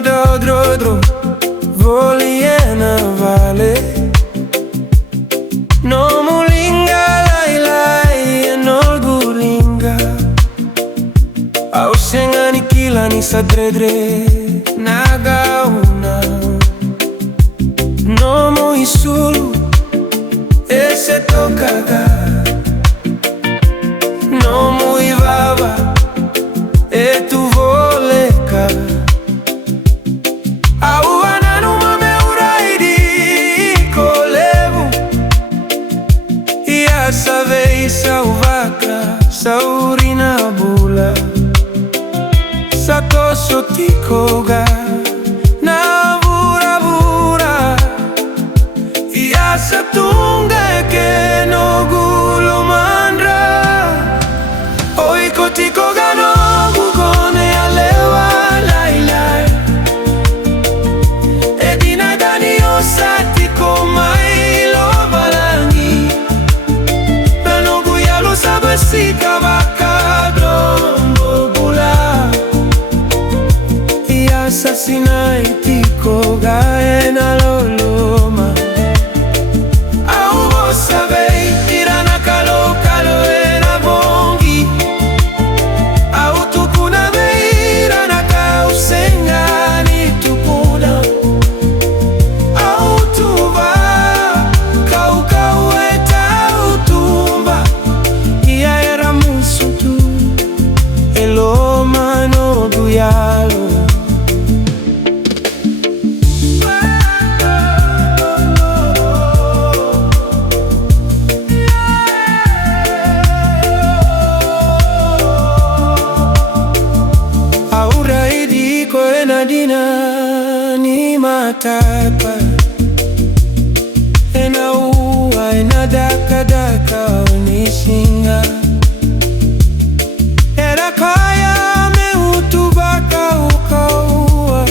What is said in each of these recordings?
do dro voliena vale no mulinga lailai no gulinga au sengani kila ni sadredre nagauna no mo isulu ese tokaga no mo ivava e tu voleka au ananu mame uraidi kolevu ia savei sauvaka saurina bula sakoso tikoga na vura vura ia satunga ke no gulo mandra oi kotikoga Noqu Goneyalewa Lailai edina dani osati komai lo balangi Noqu yalo sabasika bakadro Assassinai tiko gaena loloma au sabei tirana kalo kalo era bongi au tukuna beira na kausengani tukuna au tuva kau kau eta utumba ia era musutu eloma Noqu yalo Dina ni matapa ena ua ena daka daka unishinga era kaya me utubaka ukaua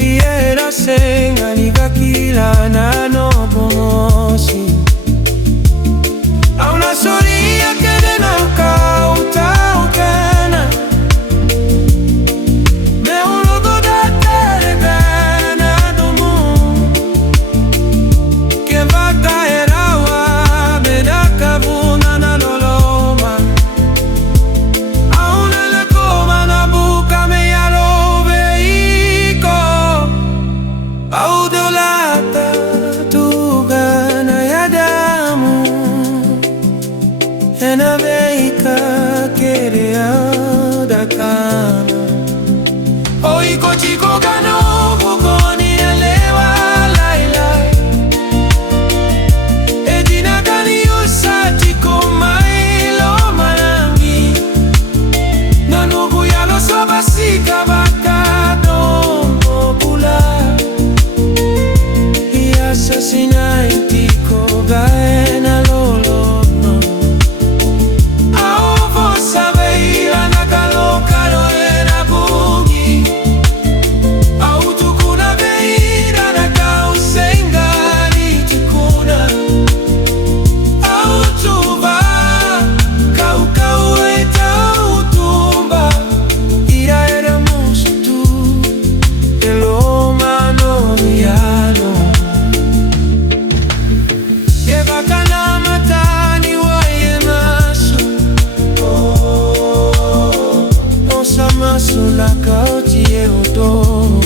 era senga nikakila na nobomosi au nasoria kedena ukauta ukena Ena veika kerea da kana oi kochiko ga Noqu Goneyalewa Lailai edina gani osati komai lo malangi na Noqu yalo sabasika bakado bula i assassinai tiko gaena lolo Sola kauti e odo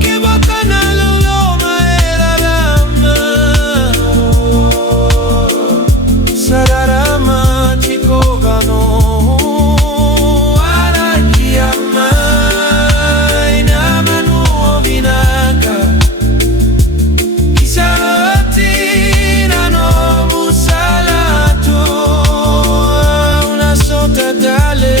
que bacana loloma era lama sararama chico gano arakiama ina manu vinaka kisati na no musalato una sota dale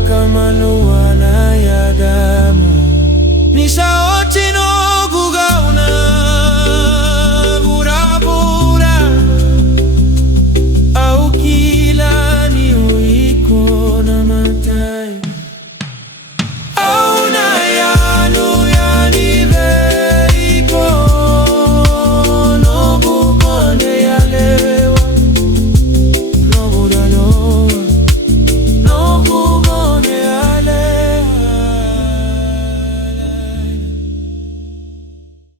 kama nuana ya damu. Ni sauti no